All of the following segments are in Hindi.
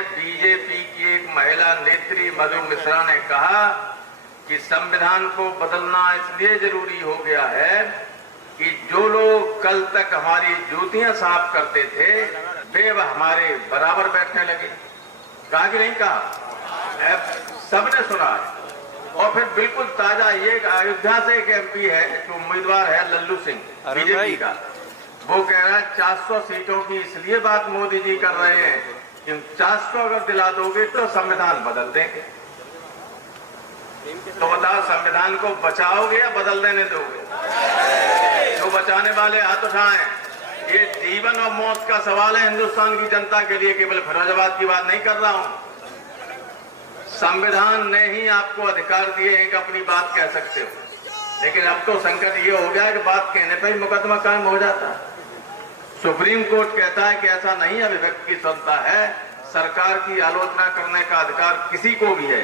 बीजेपी की एक महिला नेत्री मधु मिश्रा ने कहा कि संविधान को बदलना इसलिए जरूरी हो गया है कि जो लोग कल तक हमारी जूतियां साफ करते थे वे अब हमारे बराबर बैठने लगे। कहा कि नहीं कहा? सबने सुना। और फिर बिल्कुल ताजा ये अयोध्या से एक एमपी है जो उम्मीदवार है लल्लू सिंह बीजेपी का, वो कह रहा है 400 सीटों की इसलिए बात मोदी जी कर रहे हैं कि 400 अगर दिला दोगे तो संविधान बदल देंगे। तो बताओ, संविधान को बचाओगे या बदल देने दोगे? जो बचाने वाले हाथ उठाएं। ये जीवन और मौत का सवाल है हिंदुस्तान की जनता के लिए, केवल फिरोजाबाद की बात नहीं कर रहा हूं। संविधान ने ही आपको अधिकार दिए हैं कि अपनी बात कह सकते हो, लेकिन अब तो संकट ये हो गया कि बात कहने पर ही मुकदमा कायम हो जाता है। सुप्रीम कोर्ट कहता है कि ऐसा नहीं, अभिव्यक्ति की स्वतंत्रता है, सरकार की आलोचना करने का अधिकार किसी को भी है,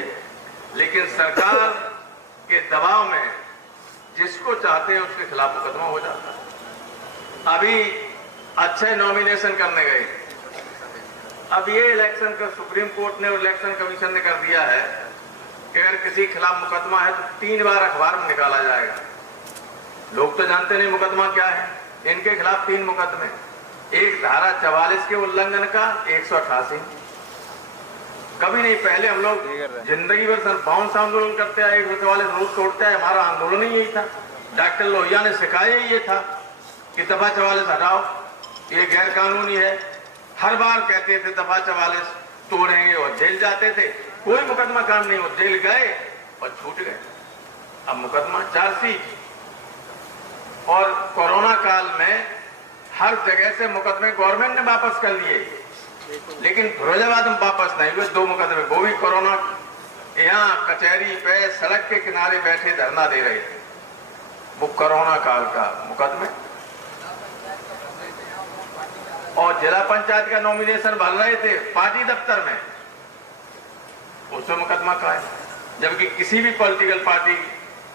लेकिन सरकार के दबाव में जिसको चाहते हैं उसके खिलाफ मुकदमा हो जाता है। अभी अच्छे नॉमिनेशन करने गए, अब ये इलेक्शन का सुप्रीम कोर्ट ने और इलेक्शन कमीशन ने कर दिया है कि अगर किसी के खिलाफ मुकदमा है तो 3 बार अखबार में निकाला जाएगा। लोग तो जानते नहीं मुकदमा क्या है। इनके खिलाफ 3 मुकदमे, एक धारा 44 के उल्लंघन का, 188। कभी नहीं, पहले हम लोग जिंदगी भर बाउंस आंदोलन करते आए, 144 रोज तोड़ते आए, हमारा आंदोलन ही यही था। डॉक्टर लोहिया ने सिखाया ही ये था कि दफा 44 हटाओ, ये गैर कानूनी है। हर बार कहते थे दफा 44 तोड़ेंगे और जेल जाते थे, कोई मुकदमा काम नहीं हो, जेल गए और छूट गए। अब मुकदमा चार्जशीट, और कोरोना काल में हर जगह से मुकदमे गवर्नमेंट ने वापस कर लिए, लेकिन फिरोजाबाद में वापस नहीं हुए 2 मुकदमे, वो भी कोरोना। यहाँ कचहरी पे सड़क के किनारे बैठे धरना दे रहे थे, वो कोरोना काल का मुकदमे। और जिला पंचायत का नॉमिनेशन भर रहे थे पार्टी दफ्तर में, उसमें मुकदमा का है, जबकि किसी भी पॉलिटिकल पार्टी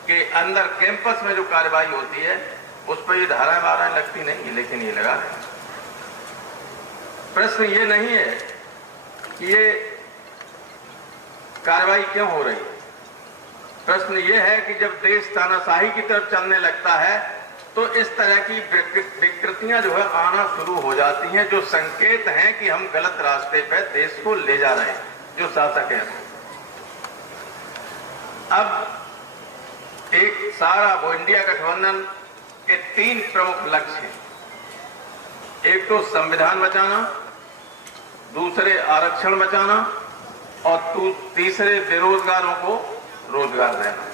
के अंदर कैंपस में जो कार्रवाई होती है उस पर ये धाराएं वाराएं लगती नहीं, लेकिन ये लगा है। प्रश्न ये नहीं है कि ये कार्रवाई क्यों हो रही है, प्रश्न ये है कि जब देश तानाशाही की तरफ चलने लगता है तो इस तरह की विकृतियां जो है आना शुरू हो जाती हैं, जो संकेत हैं कि हम गलत रास्ते पे देश को ले जा रहे हैं, जो शासक है। अब एक सारा वो इंडिया गठबंधन के 3 प्रमुख लक्ष्य हैं। एक तो संविधान बचाना, दूसरे आरक्षण बचाना, और तीसरे बेरोजगारों को रोजगार देना।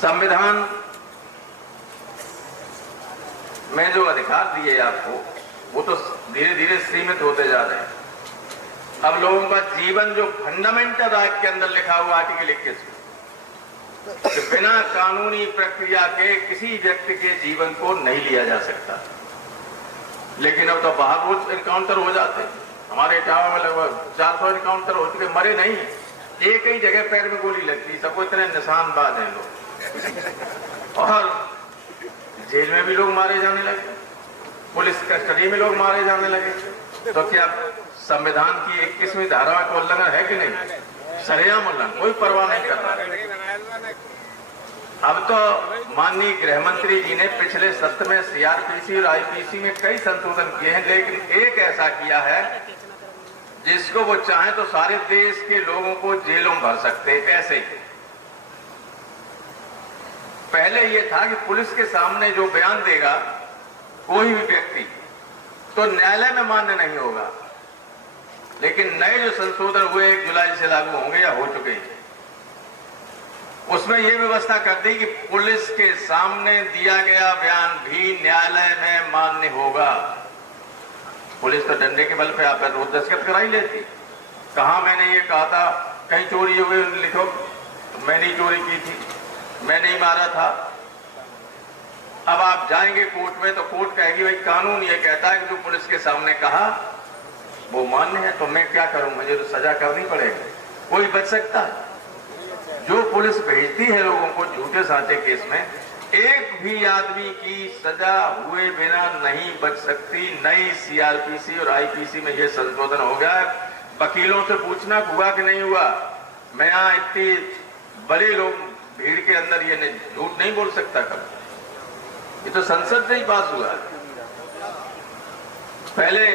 संविधान में जो अधिकार दिए आपको, वो तो धीरे धीरे सीमित होते जा रहे हैं। अब लोगों का जीवन जो फंडामेंटल राइट के अंदर लिखा हुआ आर्टिकल 21 कि बिना कानूनी प्रक्रिया के किसी व्यक्ति के जीवन को नहीं लिया जा सकता, लेकिन अब तो बाहर रोज एनकाउंटर हो जाते हैं। हमारे इटावा में लगभग 400 एनकाउंटर हो चुके, मरे नहीं, एक ही जगह पैर में गोली लगती, सबको इतने निशानबाज हैं लोग। और जेल में भी लोग मारे जाने लगे, पुलिस कस्टडी में लोग मारे जाने लगे। तो क्या संविधान की 21वीं धारा का उल्लंघन है कि नहीं? सरेआम उल्लंघन, कोई परवाह नहीं कर रहा। अब तो माननीय गृह मंत्री जी ने पिछले सत्र में सीआरपीसी और आईपीसी में कई संशोधन किए हैं, लेकिन एक ऐसा किया है जिसको वो चाहे तो सारे देश के लोगों को जेलों में भर सकते। ऐसे पहले ये था कि पुलिस के सामने जो बयान देगा कोई भी व्यक्ति तो न्यायालय में मान्य नहीं होगा, लेकिन नए जो संशोधन हुए 1 जुलाई से लागू होंगे या हो चुके हैं, उसमें यह व्यवस्था कर दी कि पुलिस के सामने दिया गया बयान भी न्यायालय में मान्य होगा। पुलिस तो डंडे के बल पे आप रोज दस्तखत करा ही लेती। कहा मैंने ये कहा था, कहीं चोरी हो गई लिखो, मैंने चोरी की थी, मैं नहीं मारा था। अब आप जाएंगे कोर्ट में तो कोर्ट कहेगी भाई कानून ये कहता है कि जो पुलिस के सामने कहा वो मान्य है, तो मैं क्या करूं, मुझे तो सजा करनी पड़ेगी। कोई बच सकता है? जो पुलिस भेजती है लोगों को झूठे साचे केस में, एक भी आदमी की सजा हुए बिना नहीं बच सकती। नई सीआरपीसी और आईपीसी में यह संशोधन हो गया वकीलों से पूछना हुआ कि नहीं हुआ। मैं यहाँ इतनी बड़े लोग भीड़ के अंदर ये झूठ नहीं बोल सकता कब। ये तो संसद से ही पास हुआ। पहले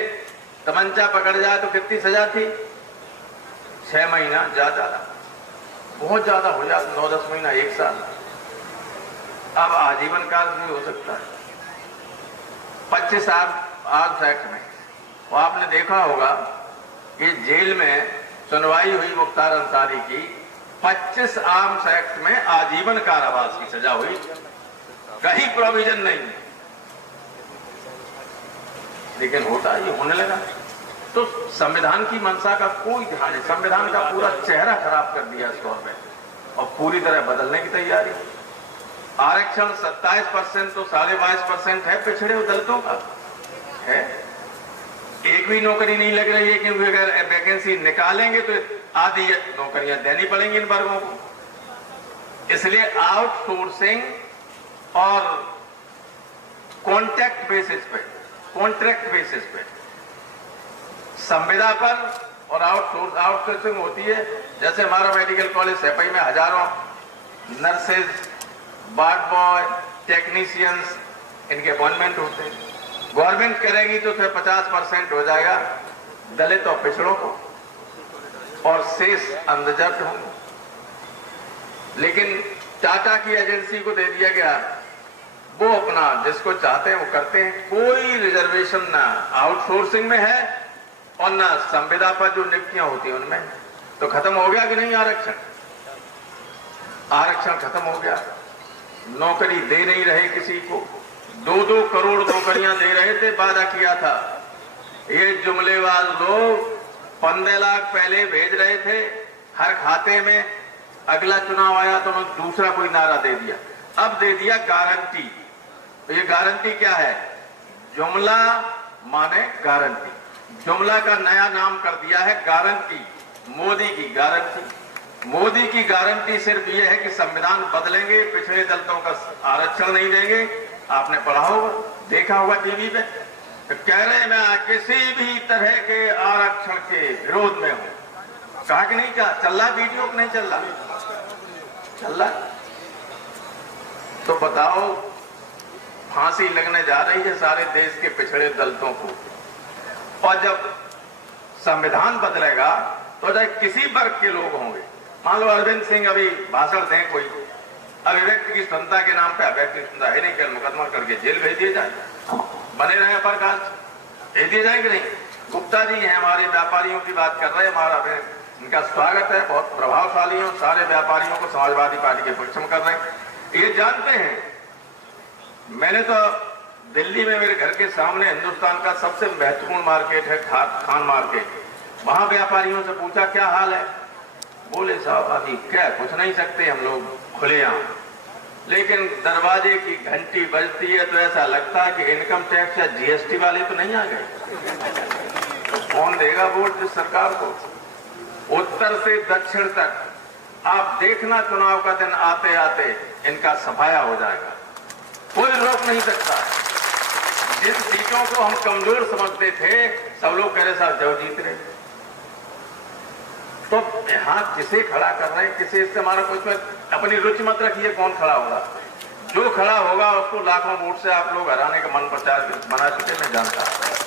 तमंचा पकड़ जाए तो कितनी सजा थी? 6 महीना, ज्यादा बहुत ज्यादा हो जाता 9-10 महीना, 1 साल। अब आजीवन काल भी हो सकता है। 25 आर्म्स एक्ट में वो आपने देखा होगा कि जेल में सुनवाई हुई मुख्तार अंसारी की, 25 आर्म्स एक्ट में आजीवन कारावास की सजा हुई, कहीं प्रोविजन नहीं। लेकिन होता ये होने लगा तो संविधान की मंशा का कोई ध्यान नहीं। संविधान का पूरा चेहरा खराब कर दिया इस दौर में और पूरी तरह बदलने की तैयारी। आरक्षण 27% तो 22.5% है पिछड़े दलितों का है। एक भी नौकरी नहीं लग रही है, क्योंकि अगर वैकेंसी निकालेंगे तो आधी नौकरियां देनी पड़ेंगी इन वर्गों को। इसलिए आउटसोर्सिंग और कॉन्ट्रैक्ट बेसिस पे संविदा पर और आउटसोर्सिंग होती है। जैसे हमारा मेडिकल कॉलेज सैपई में हजारों नर्सेज, वार्ड बॉय, टेक्नीशियंस, इनके अपॉइंटमेंट होते हैं। गवर्नमेंट करेगी तो फिर 50% हो जाएगा दलित और पिछड़ों को और शेष अनरिजर्व्ड होंगे। लेकिन टाटा की एजेंसी को दे दिया गया, वो अपना जिसको चाहते हैं वो करते हैं। कोई रिजर्वेशन ना आउटसोर्सिंग में है और ना संविदा पर जो नियुक्तियां होती हैं उनमें। तो खत्म हो गया कि नहीं आरक्षण? आरक्षण खत्म हो गया। नौकरी दे नहीं रहे किसी को। 2-2 करोड़ नौकरियां दे रहे थे, वादा किया था। ये जुमलेबाज लोग 15 लाख पहले भेज रहे थे हर खाते में। अगला चुनाव आया तो उन्होंने दूसरा कोई नारा दे दिया। अब दे दिया गारंटी। तो ये गारंटी क्या है? जुमला माने गारंटी। जुमला का नया नाम कर दिया है गारंटी। मोदी की गारंटी। मोदी की गारंटी सिर्फ ये है कि संविधान बदलेंगे, पिछड़े दलितों का आरक्षण नहीं देंगे। आपने पढ़ा होगा, देखा होगा टीवी पे, तो कह रहे हैं मैं किसी भी तरह के आरक्षण के विरोध में हूं। कहा कि नहीं? क्या चल रहा वीडियो नहीं चल रहा? चल रहा। तो बताओ, फांसी लगने जा रही है सारे देश के पिछड़े दलितों को। और जब संविधान बदलेगा तो चाहे किसी वर्ग के लोग होंगे, मान लो अरविंद सिंह अभी भाषण दें कोई, अभिव्यक्ति की स्वतंत्रता के नाम पे अभिव्यक्ति की स्वतंत्रता है नहीं, कल मुकदमा करके जेल भेज दिए जाए, बने रहे प्रकाश, भेज दिए जाएंगे नहीं। गुप्ता जी हैं, हमारे व्यापारियों की बात कर रहे हैं, हमारा इनका स्वागत है, बहुत प्रभावशाली है, सारे व्यापारियों को समाजवादी पार्टी के पक्ष में कर रहे हैं। ये जानते हैं, मैंने तो दिल्ली में मेरे घर के सामने हिंदुस्तान का सबसे महत्वपूर्ण मार्केट है खान मार्केट, वहां व्यापारियों से पूछा क्या हाल है, बोले साहब अभी क्या कुछ नहीं सकते हम लोग खुलेआम, लेकिन दरवाजे की घंटी बजती है तो ऐसा लगता है कि इनकम टैक्स या जीएसटी वाले तो नहीं आ गए। तो कौन देगा वोट जिस सरकार को? उत्तर से दक्षिण तक आप देखना, चुनाव का दिन आते आते इनका सफाया हो जाएगा, कोई रोक नहीं सकता। जिन सीटों को हम कमजोर समझते थे, सब लोग कह रहे साहब जब जीत रहे, तो यहां किसे खड़ा कर रहे हैं, किसे इससे हमारा कुछ में अपनी रुचि मत रखिए कौन खड़ा होगा। जो खड़ा होगा उसको लाखों वोट से आप लोग हराने का मन प्रचार बना चुके, मैं जानता हूं।